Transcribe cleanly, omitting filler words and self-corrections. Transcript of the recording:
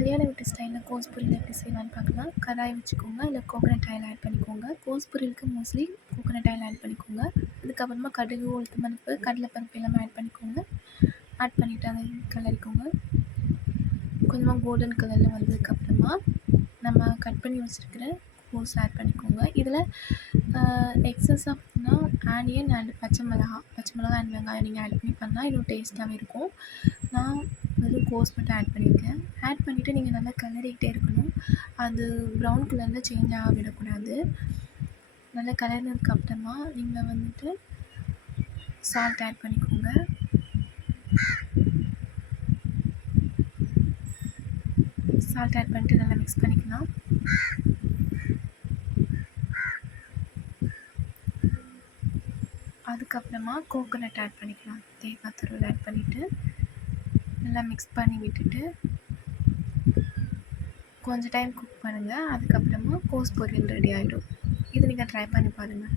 கல்யாண வீட்டு ஸ்டைலில் கோஸ் பொரியல் எப்படி செய்யலான்னு பார்க்கலாம். கடாய் வச்சுக்கோங்க, இல்லை கோகனட் ஆயில் ஆட் பண்ணிக்கோங்க. கோஸ் பொரியலுக்கு மோஸ்ட்லி கோகனட் ஆயில் ஆட் பண்ணிக்கோங்க. அதுக்கப்புறமா கடுகு, உளுத்தம் பருப்பு, கடலைப்பருப்பு எல்லாமே ஆட் பண்ணிக்கோங்க. ஆட் பண்ணிவிட்டு அதை கிளறிக்கோங்க. கொஞ்சமாக கோல்டன் கலரில் வந்ததுக்கப்புறமா நம்ம கட் பண்ணி வச்சுருக்கிற கோஸ் ஆட் பண்ணிக்கோங்க. இதில் எக்ஸஸாக பார்த்திங்கன்னா ஆனியன் அண்ட் பச்சை மிளகா அண்ட் வெங்காயம் நீங்கள் ஆட் பண்ணி பண்ணால் இன்னும் டேஸ்ட்டாகவே இருக்கும். நான் வெறும் கோஸ் மட்டும் ஆட் பண்ணியிருக்கேன். ஆட் பண்ணிவிட்டு நீங்கள் நல்லா கிளறிக்கிட்டே இருக்கணும். அது ப்ரௌன் கலரில் சேஞ்ச் ஆக விடக்கூடாது. நல்லா கிளறினதுக்கப்புறமா நீங்கள் வந்துட்டு சால்ட் ஆட் பண்ணிக்கோங்க. சால்ட் ஆட் பண்ணிட்டு நல்லா மிக்ஸ் பண்ணிக்கலாம். அதுக்கப்புறமா கோகனட் ஆட் பண்ணிக்கலாம். தேங்காய் துருவல் ஆட் பண்ணிவிட்டு நல்லா மிக்ஸ் பண்ணி விட்டுட்டு கொஞ்சம் டைம் குக் பண்ணுங்கள். அதுக்கப்புறமா கோஸ் பொரியல் ரெடி ஆகிடும். இது நீங்கள் ட்ரை பண்ணி பாருங்கள்.